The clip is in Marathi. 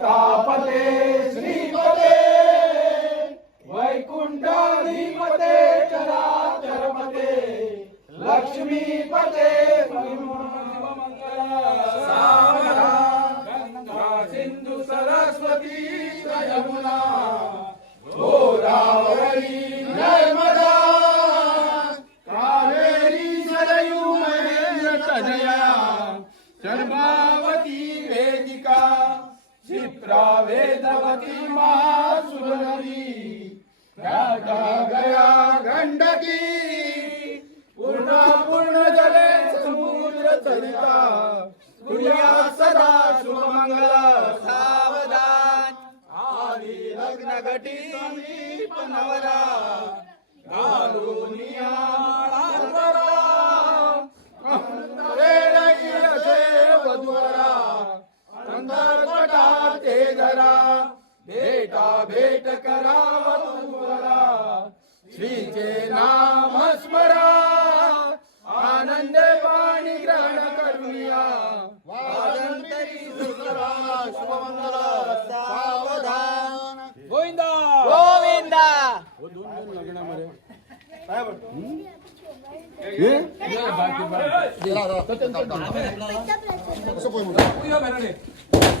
सीतापते श्रीपते वैकुंठाधिपते चराचरपते लक्ष्मीपते गंगा सिंधु सरस्वती यमुना गोदावरी नर्मदा कावेरी सरयू महेंद्र तनया चर्मावती वेदिका क्षिप्रा वेदवती महासुरनदी गंगा गया गंडकी पूर्ण जले समुद्र सरिता सूर्या सदा शुभमंगल सावधान आली लग्न घटी समीप नवरा घालूनिया वधुवरा अंतरपटात ते धरा भेटा भेट करा वधुवरा श्रीचे नाम स्मरा आनंदे वाणी ग्रहण करूया वादंतरी सुखरा शुभमंगल सावधान गोविंदा गोविंदा लग्नामध्ये काय कसं